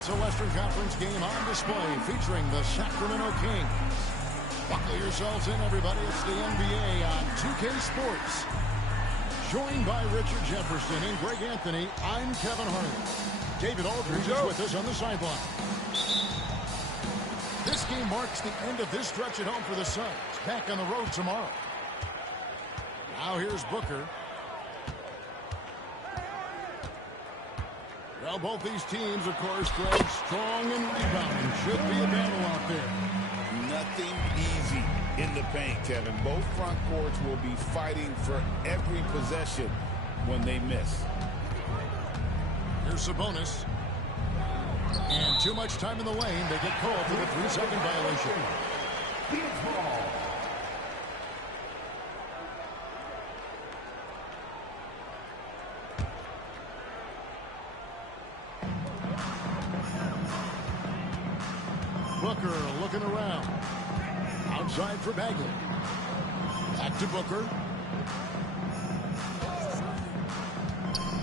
It's a Western Conference game on display featuring the Sacramento Kings. Buckle yourselves in, everybody. It's the NBA on 2K Sports. Joined by Richard Jefferson and Greg Anthony, I'm Kevin Harlan. David Aldridge is with us on the sideline. This game marks the end of this stretch at home for the Suns. Back on the road tomorrow. Now here's Booker. Well, both these teams, of course, Greg, strong and rebounding. Should be a battle out there. Nothing easy in the paint, Kevin. Both front courts will be fighting for every possession when they miss. Here's Sabonis. And too much time in the lane. They get called for the 3-second violation. Booker looking around. Outside for Bagley. Back to Booker.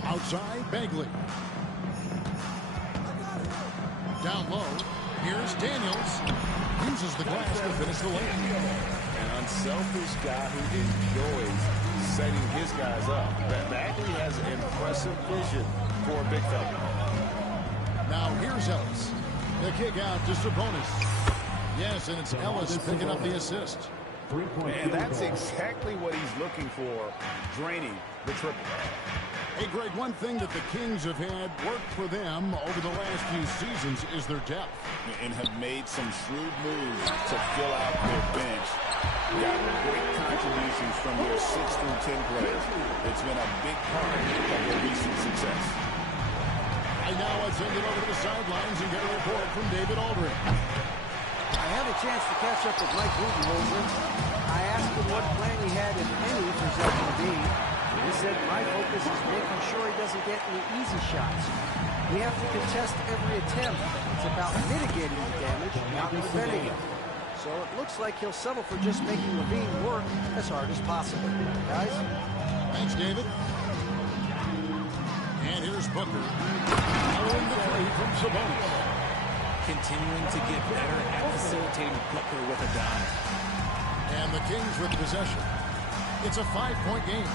Outside, Bagley. Down low. Here's Daniels. Uses the glass to finish the lane. An unselfish guy who enjoys setting his guys up. Bagley has impressive vision for a big fella. Now here's Ellis. The kick out to Sabonis. Yes, and it's Ellis picking up the assist. And that's exactly what he's looking for, draining the triple. Hey, Greg, one thing that the Kings have had work for them over the last few seasons is their depth. And have made some shrewd moves to fill out their bench. Got great contributions from their 6 through 10 players. It's been a big part of their recent success. And now I send it over to the sidelines and get a report from David Aldridge. I had a chance to catch up with Mike Budenholzer. I asked him what plan he had, if any, for Zach LaVine. He said, my focus is making sure he doesn't get any easy shots. We have to contest every attempt. It's about mitigating the damage, not preventing it. So it looks like he'll settle for just making LaVine work as hard as possible. Guys? Thanks, David. And here's Booker. Following the three from Sabonis. Continuing to get better at facilitating Booker with a dime. And the Kings with possession. It's a 5-point game.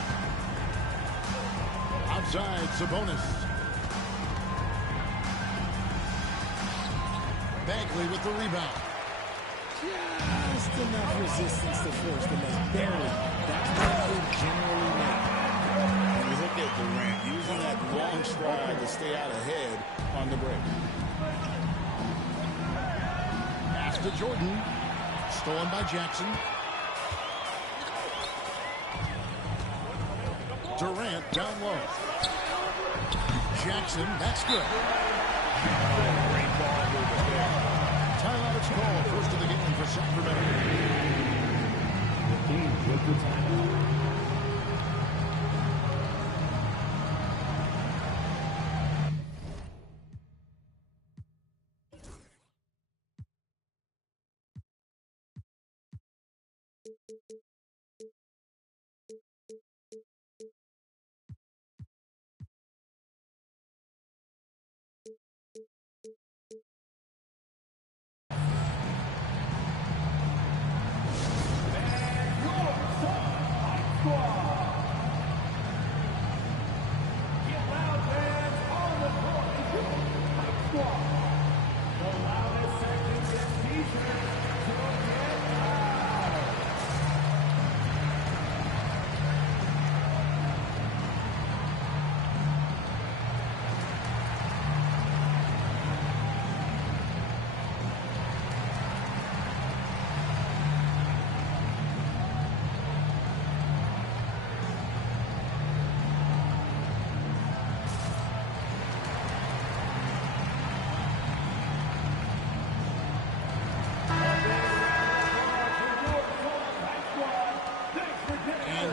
Outside, Sabonis. Bagley with the rebound. Just enough resistance to force the miss. Barely. That's what they generally make. And you look at Durant using that long stride to stay out ahead on the break. Pass to Jordan. Stolen by Jackson. Durant down low. Jackson, that's good. Great ball movement there. Timeout is called. First of the game for Sacramento. The Kings with the timeout.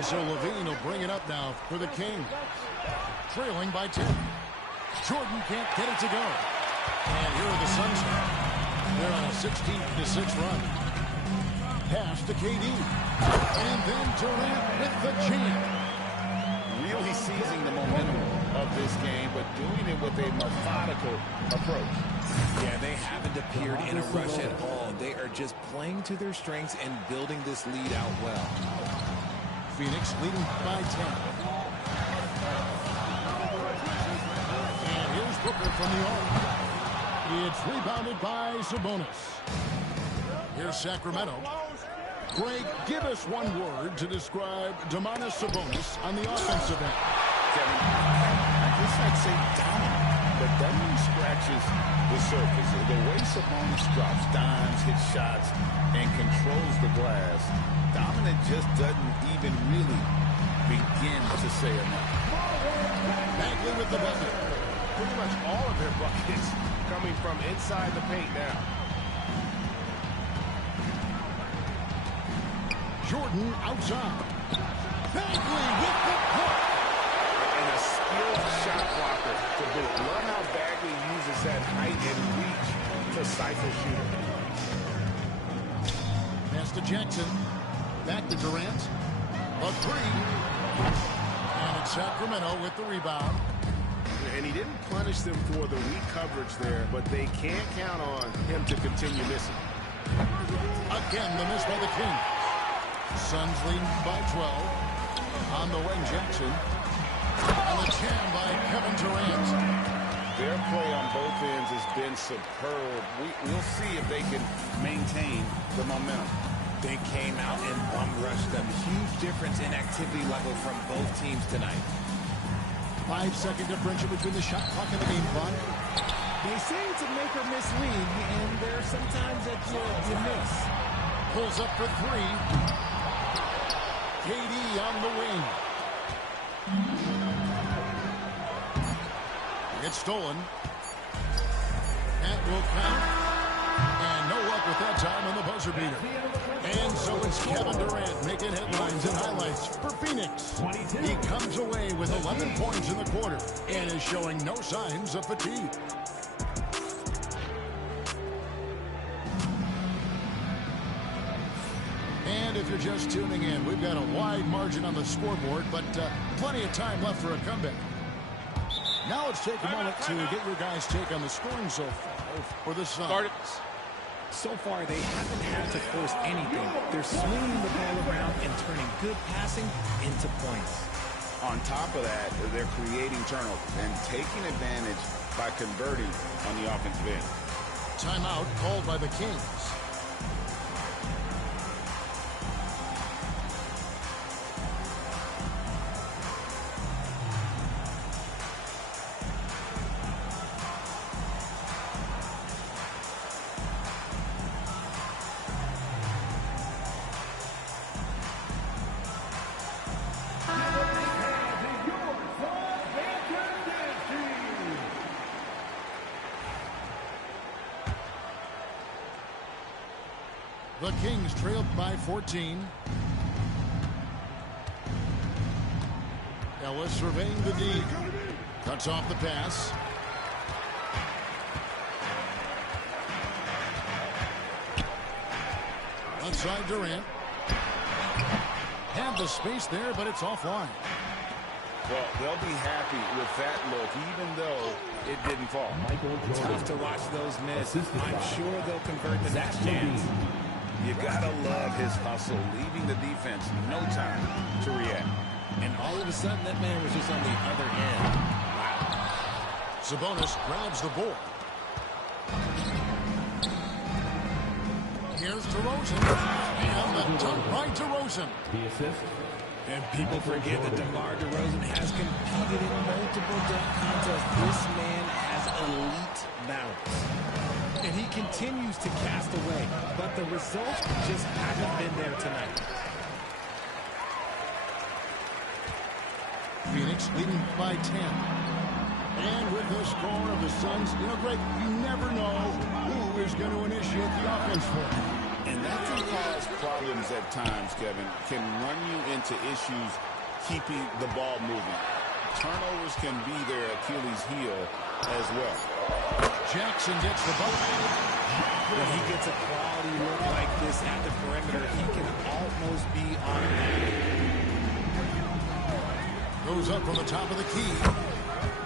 So LaVine will bring it up now for the Kings. Trailing by 10. Jordan can't get it to go. And here are the Suns now. They're on a 16-6 run. Pass to KD. And then Durant with the jam. Really seizing the momentum of this game, but doing it with a methodical approach. Yeah, they haven't appeared in a rush at all. They are just playing to their strengths and building this lead out well. Phoenix leading by 10. And here's Booker from the arc. It's rebounded by Sabonis. Here's Sacramento. Greg, give us one word to describe Domantas Sabonis on the offensive end. Kevin, I guess I'd say dominant, but that one scratches the surface. The way Sabonis drops dimes, hits shots, and controls the glass, dominant just doesn't even really begin to say enough. Bagley with the bucket. Pretty much all of their buckets coming from inside the paint now. Jordan outside. Bagley with the puck. And a skilled shot blocker to boot. Love how Bagley uses that height and reach to stifle shooter. Pass to Jackson. Back to Durant. A three. And it's Sacramento with the rebound. And he didn't punish them for the weak coverage there, but they can't count on him to continue missing. Again, the miss by the Kings. Suns leading by 12. On the wing, Jackson. And the jam by Kevin Durant. Their play on both ends has been superb. We'll see if they can maintain the momentum. They came out and bum rushed them. Huge difference in activity level from both teams tonight. 5-second differential between the shot clock and the game clock. They say it's a make or miss league, and there are sometimes that you miss. Pulls up for three. KD on the wing. It's stolen. That will count. And no luck with that time on the buzzer beater. And so it's Kevin Durant making headlines and highlights for Phoenix. He comes away with 11 points in the quarter and is showing no signs of fatigue. And if you're just tuning in, we've got a wide margin on the scoreboard, but plenty of time left for a comeback. Now let's take a moment to get your guys' take on the scoring so far for the Suns. So far, they haven't had to force anything. They're swinging the ball around and turning good passing into points. On top of that, they're creating turnovers and taking advantage by converting on the offensive end. Timeout called by the Kings. The Kings trailed by 14. Ellis surveying the D. Cuts off the pass. Outside Durant. Had the space there, but it's offline. Well, they'll be happy with that look, even though it didn't fall. Tough to watch those miss. I'm sure they'll convert the next chance. You gotta love his hustle, leaving the defense no time to react. And all of a sudden, that man was just on the other end. Wow. Sabonis grabs the ball. Here's DeRozan. And the dunk by DeRozan. The assist. And people forget that DeMar DeRozan has competed in multiple dunk contests. This man has elite bounce. And he continues to cast away, but the results just haven't been there tonight. Phoenix leading by 10. And with the score of the Suns, Greg, you never know who is going to initiate the offense for them. And that can cause problems at times, Kevin. Can run you into issues keeping the ball moving. Turnovers can be their Achilles heel as well. Jackson gets the ball. When he gets a quality look like this at the perimeter, he can almost be automatic. Goes up from the top of the key.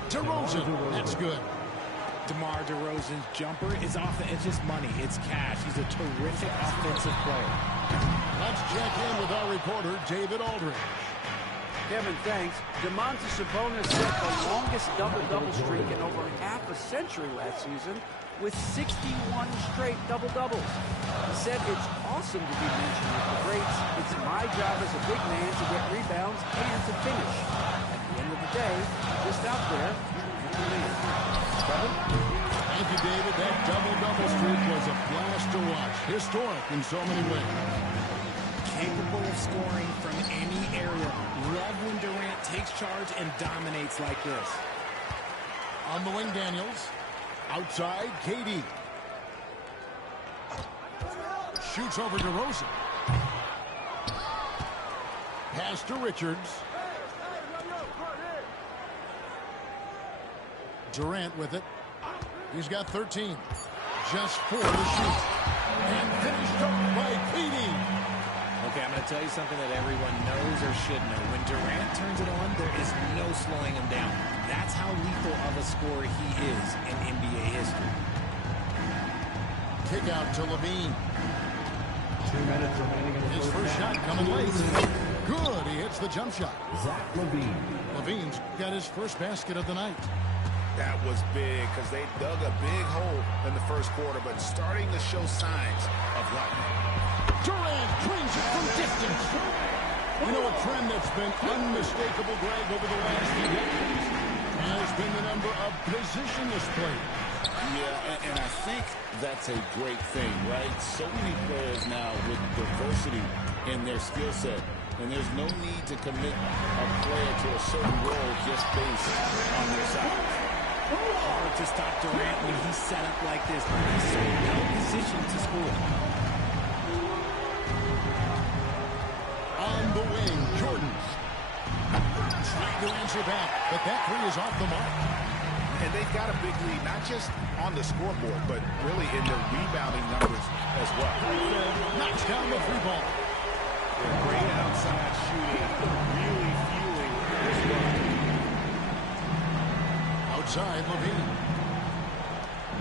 DeRozan, that's good. DeMar DeRozan's jumper is off the edge. It's money. It's cash. He's a terrific offensive player. Let's check in with our reporter, David Aldridge. Kevin, thanks. Domantas Sabonis set the longest double-double streak in over half a century last season with 61 straight double-doubles. He said it's awesome to be mentioned with the greats. It's my job as a big man to get rebounds and to finish. At the end of the day, just out there, Thank you, David. That double-double streak was a blast to watch. Historic in so many ways. Capable of scoring from any area. Love when Durant takes charge and dominates like this. On the wing, Daniels. Outside, KD. Shoots over DeRozan. Pass to Richards. Durant with it. He's got 13. Just 4 to shoot. And finished up by KD. Okay, I'm going to tell you something that everyone knows or should know. When Durant turns it on, there is no slowing him down. That's how lethal of a scorer he is in NBA history. Kick out to Levine. 2 minutes remaining in the His first shot coming late. Good, he hits the jump shot. Zach LaVine. Levine's got his first basket of the night. That was big because they dug a big hole in the first quarter, but starting to show signs of life. Durant drains it from distance. You know, a trend that's been unmistakable, Greg, over the last few decades has been the number of positionless players. Yeah, and I think that's a great thing, right? So many players now with diversity in their skill set, and there's no need to commit a player to a certain role just based on their size. Hard to stop Durant when he's set up like this. He's so well positioned to score. On the wing, Jordan. Trying to answer back, but that three is off the mark. And they've got a big lead, not just on the scoreboard, but really in the rebounding numbers as well. Knocks down the free ball. Great outside shooting, really fueling this run. Outside, Levine.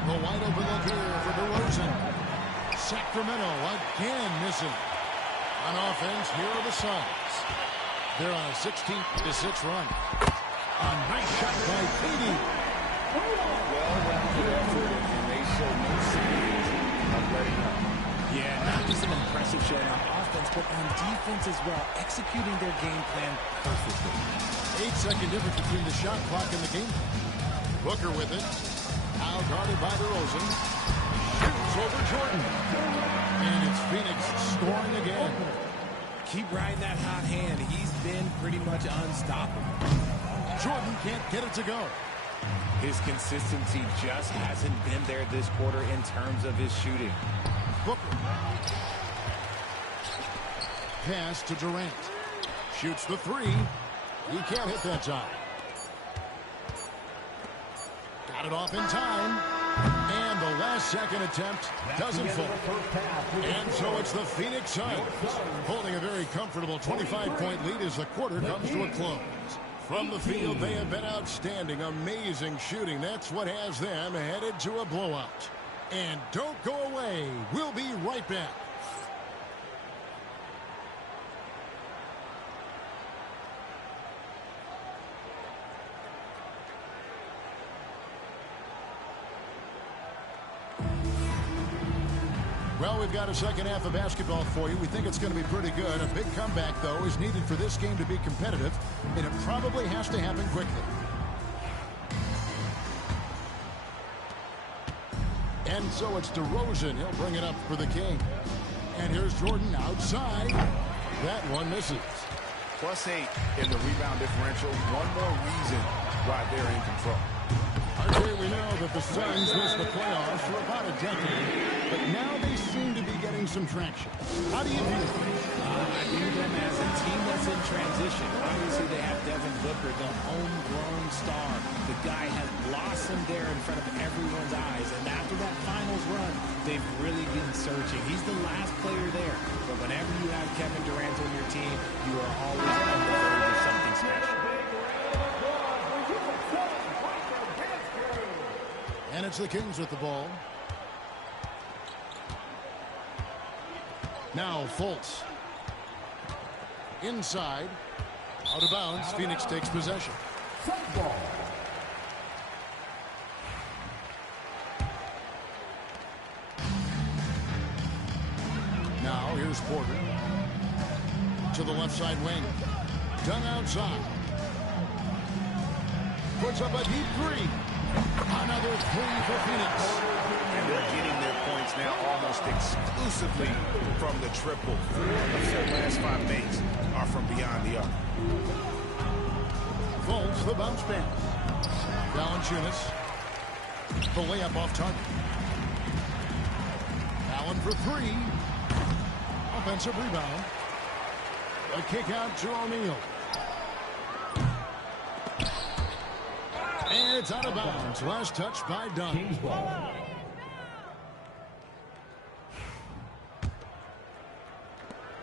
The wide open look here for DeRozan. Sacramento again missing. On offense, here are the Suns. They're on a 16-6 run. A nice shot by Beatty. Well-rounded effort, and they show no signs of letting up. Yeah, not just an impressive showing on offense, but on defense as well, executing their game plan perfectly. 8-second difference between the shot clock and the game. Booker with it. Now guarded by DeRozan. Shoots over Jordan. And it's Phoenix scoring again. Keep riding that hot hand. He's been pretty much unstoppable. Jordan can't get it to go. His consistency just hasn't been there this quarter in terms of his shooting. Booker. Pass to Durant. Shoots the three. He can't hit that time. Got it off in time. And the last second attempt doesn't fall. And so it's the Phoenix Suns holding a very comfortable 25-point lead as the quarter comes to a close. From the field, they have been outstanding, amazing shooting. That's what has them headed to a blowout. And don't go away. We'll be right back. Well, we've got a second half of basketball for you. We think it's going to be pretty good. A big comeback, though, is needed for this game to be competitive, and it probably has to happen quickly. And so it's DeRozan. He'll bring it up for the King. And here's Jordan outside. That one misses. +8 in the rebound differential. One more reason why they're in control. RJ, we know that the Suns missed the playoffs for about a decade, but now they seem to be getting some traction. How do you view them? I view them as a team that's in transition. Obviously, they have Devin Booker, the homegrown star. The guy has blossomed there in front of everyone's eyes, and after that finals run, they've really been searching. He's the last player there, but whenever you have Kevin Durant on your team, you are always on the verge of something special. And it's the Kings with the ball. Now Fultz. Inside. Out of bounds. Phoenix takes possession. Now here's Porter. To the left side wing. Done outside. Puts up a deep three. Another three for Phoenix. And they're getting their points now almost exclusively from the triple. 4 of their last 5 makes are from beyond the arc. Fultz, the bounce pass. Valanciunas. The layup off target. Allen for three. Offensive rebound. A kick out to O'Neal. And it's out of bounds. Last touch by Dunn.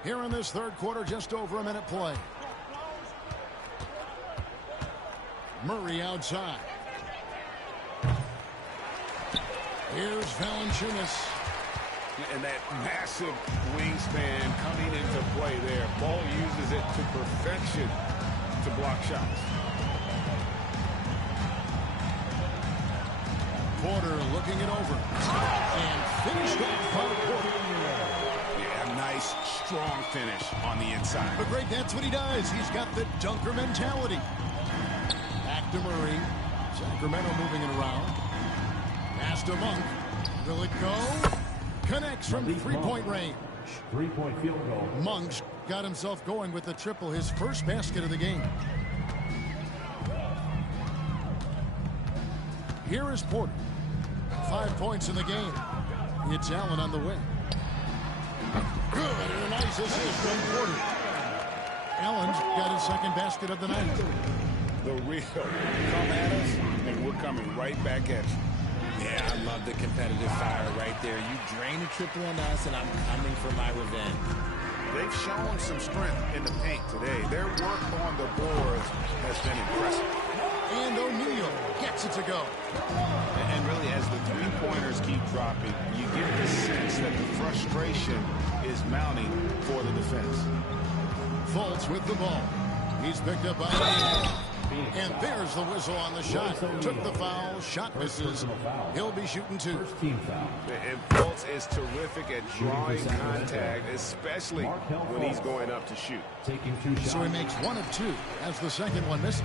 Here in this third quarter, just over a minute play. Murray outside. Here's Valanciunas. And that massive wingspan coming into play there. Ball uses it to perfection to block shots. Porter looking it over. And finished off by Porter. Yeah, a nice, strong finish on the inside. But Greg, that's what he does. He's got the dunker mentality. Back to Murray. Sacramento moving it around. Pass to Monk. Will it go? Connects from three-point range. 3-point field goal. Monk's got himself going with the triple, his first basket of the game. Here is Porter. 5 points in the game. It's Allen on the wing. Good, and a nice assist from Porter. Allen's got his second basket of the night. The real come at us, and we're coming right back at you. Yeah, I love the competitive fire right there. You drain a triple on us, and I'm coming for my revenge. They've shown some strength in the paint today. Their work on the boards has been impressive. And O'Neal gets it to go. And really, as the three-pointers keep dropping, you get the sense that the frustration is mounting for the defense. Fultz with the ball. He's picked up by O'Neal. And there's the whistle on the shot. Took the foul. Shot misses. He'll be shooting 2. First team foul. And Fultz is terrific at drawing contact, especially when he's going up to shoot. Taking 2 shots. So he makes 1 of 2 as the second one misses.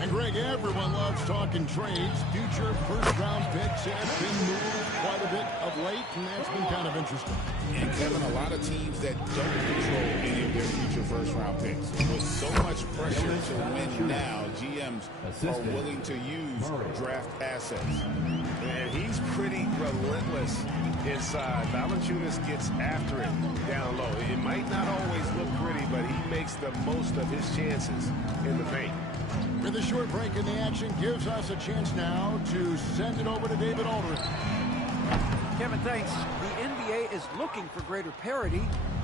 And Greg, everyone loves talking trades. Future first-round picks have been moved quite a bit of late, and that's been kind of interesting. And Kevin, a lot of teams that don't control any of their future first-round picks. With so much pressure to win now, GMs are willing to use draft assets. And he's pretty relentless inside. Valanciunas gets after it down low. It might not always look pretty, but he makes the most of his chances in the paint. With a short break in the action gives us a chance now to send it over to David Aldridge. Kevin, thanks. The NBA is looking for greater parity,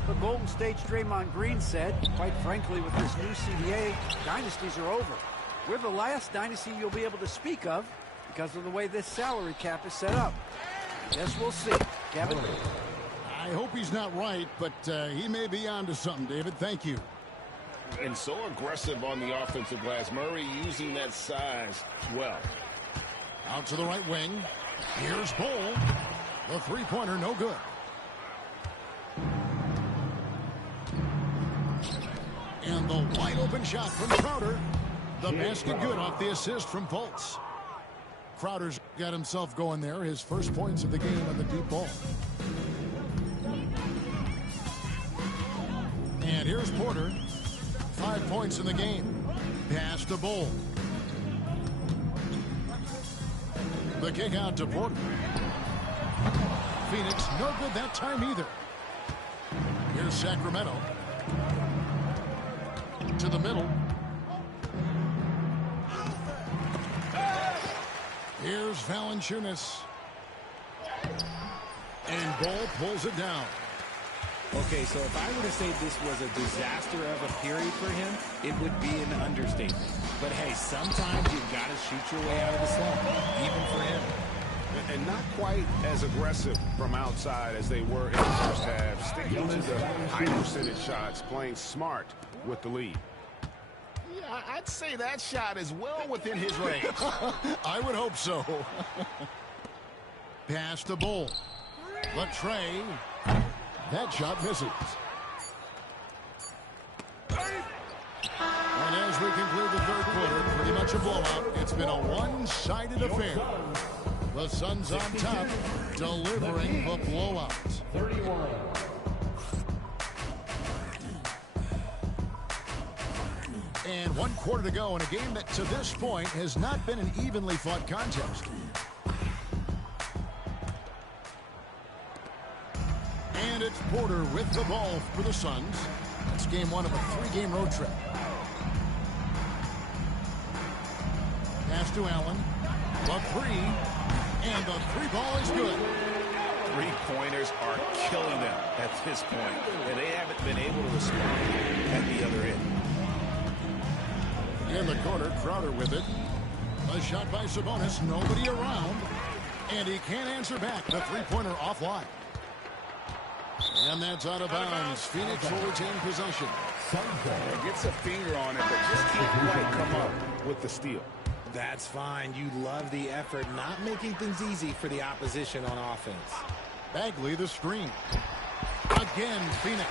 but Golden State's Draymond Green said, quite frankly, with this new CBA, dynasties are over. We're the last dynasty you'll be able to speak of because of the way this salary cap is set up. Guess we'll see. Kevin? I hope he's not right, but he may be onto something, David. Thank you. And so aggressive on the offensive glass. Murray using that size well. Out to the right wing. Here's Bol. The three-pointer, no good. And the wide-open shot from Crowder. The basket good off the assist from Fultz. Crowder's got himself going there. His first points of the game on the deep ball. And here's Porter. 5 points in the game. Pass to Bol. The kick out to Porter. Phoenix, no good that time either. Here's Sacramento. To the middle. Here's Valanciunas. And Bol pulls it down. Okay, so if I were to say this was a disaster of a period for him, it would be an understatement. But hey, sometimes you've got to shoot your way out of the slump, even for him. And not quite as aggressive from outside as they were in the first half. Sticking to the high percentage shots, playing smart with the lead. Yeah, I'd say that shot is well within his range. I would hope so. Pass to Bol. The tray. That shot misses. And as we conclude the third quarter, pretty much a blowout. It's been a one-sided affair. The Suns on top, delivering the blowout. 31. And 1 quarter to go in a game that to this point has not been an evenly fought contest. And it's Porter with the ball for the Suns. It's game 1 of a 3-game road trip. Pass to Allen. The three. And the three ball is good. Three-pointers are killing them at this point. And they haven't been able to respond at the other end. In the corner, Crowder with it. A shot by Sabonis. Nobody around. And he can't answer back. The three-pointer offline. And that's out of bounds. Phoenix will retain possession. Gets a finger on it, but just can't quite come up with the steal. That's fine. You love the effort, not making things easy for the opposition on offense. Bagley the screen. Again, Phoenix.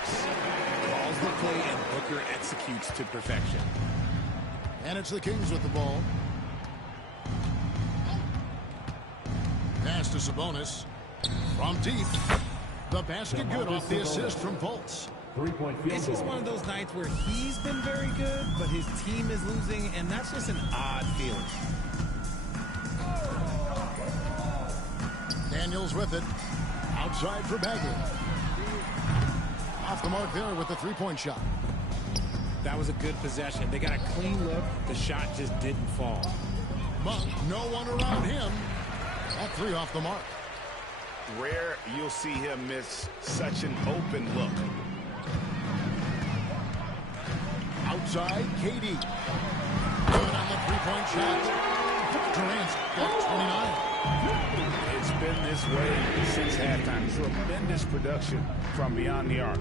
Calls the play and Booker executes to perfection. And it's the Kings with the ball. Pass to Sabonis. From deep. The basket good off the assist from Fultz. 3-point field It's goal. just one of those nights where he's been very good, but his team is losing, and that's just an odd feeling. Daniels with it. Outside for Bagley. Off the mark there with the three-point shot. That was a good possession. They got a clean look. The shot just didn't fall. Monk, no one around him. That three off the mark. Rare you'll see him miss such an open look. Outside, KD. Good on the three-point shot. Durant's got 29. It's been this way since halftime. Tremendous production from beyond the arc.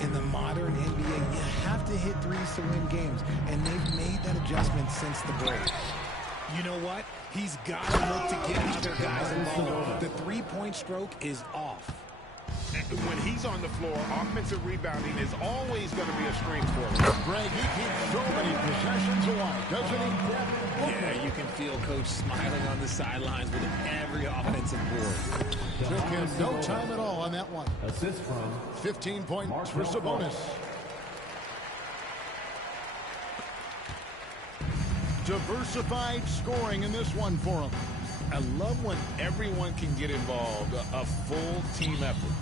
In the modern NBA, you have to hit threes to win games, and they've made that adjustment since the break. You know what? He's got to look to get other guys involved. The three-point stroke is off. When he's on the floor, offensive rebounding is always going to be a strength for him. Greg, he keeps so many possessions alive, doesn't he? Yeah, you can feel Coach smiling on the sidelines with every offensive board. Took him no time at all on that one. Assist from 15 points for Sabonis. Diversified scoring in this one for him. I love when everyone can get involved, a full team effort.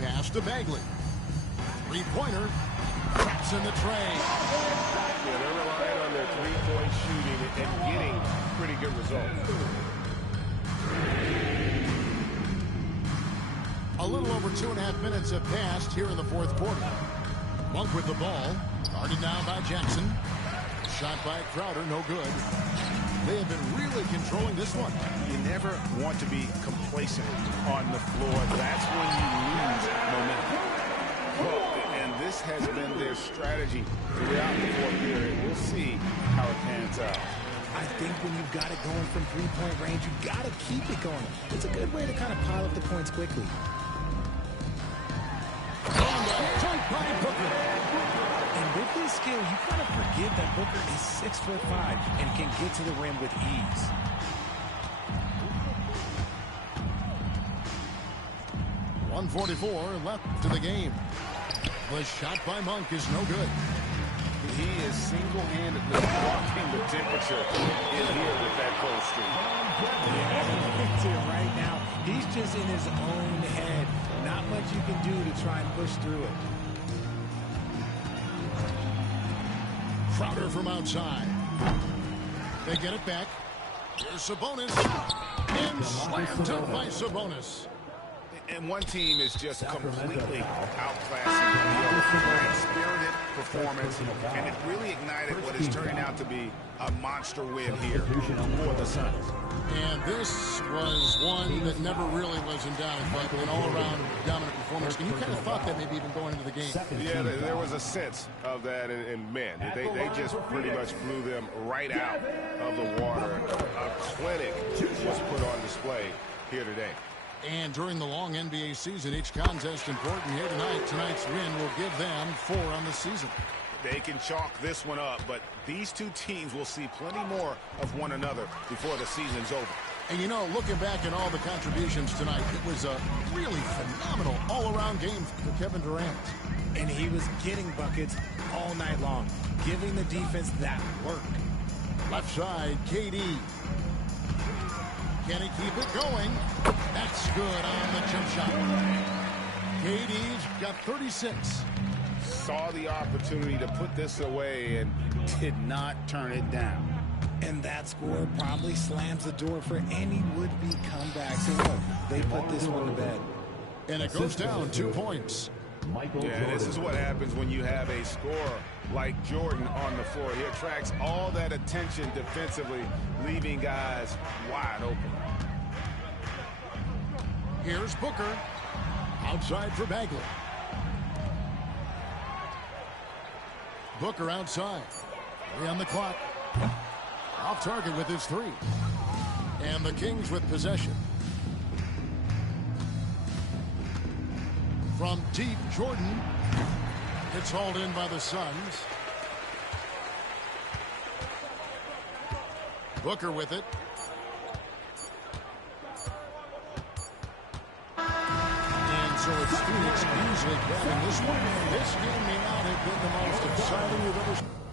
Pass to Bagley. Three-pointer. Traps in the tray. Yeah, they're relying on their three-point shooting and getting pretty good results. A little over 2.5 minutes have passed here in the fourth quarter. Monk with the ball. Guarded down by Jackson. Shot by Crowder, no good. They have been really controlling this one. You never want to be complacent on the floor. That's when you lose momentum. Well, and this has been their strategy throughout the fourth period. We'll see how it pans out. I think when you've got it going from three-point range, you've got to keep it going. It's a good way to kind of pile up the points quickly. Tight by Booker. And with his skill, you kind of forget that Booker is 6'5" and can get to the rim with ease. .144 left to the game. The shot by Monk is no good. He is single-handedly walking the temperature in here with that cold streak. Yeah, right now, he's just in his own head. Not much you can do to try and push through it. Crowder from outside. They get it back. Here's Sabonis. And slammed up by Sabonis. And one team is just completely outclassing the other. Spirited performance, and it really ignited what is turning out to be a monster win here for the Suns. And this was one that never really was in doubt, but an all-around dominant performance. And you kind of thought that maybe even going into the game. Yeah, there was a sense of that, and man, they just pretty much blew them right out of the water. A clinic was put on display here today. And during the long NBA season, each contest important here tonight. Tonight's win will give them 4 on the season. They can chalk this one up, but these two teams will see plenty more of one another before the season's over. And you know, looking back at all the contributions tonight, it was a really phenomenal all-around game for Kevin Durant. And he was getting buckets all night long, giving the defense that work. Left side, KD. Can he keep it going? That's good on the jump shot. KD's got 36. Saw the opportunity to put this away and did not turn it down. And that score probably slams the door for any would-be comeback. So look, they put this one to bed. And it goes down 2 points. Yeah, this is what happens when you have a scorer like Jordan on the floor. He attracts all that attention defensively, leaving guys wide open. Here's Booker. Outside for Bagley. Booker outside. 3 on the clock. Off target with his 3. And the Kings with possession. From deep, Jordan. It's hauled in by the Suns. Booker with it. And so it's Phoenix easily grabbing this one. This game may not have been the most exciting we've ever seen.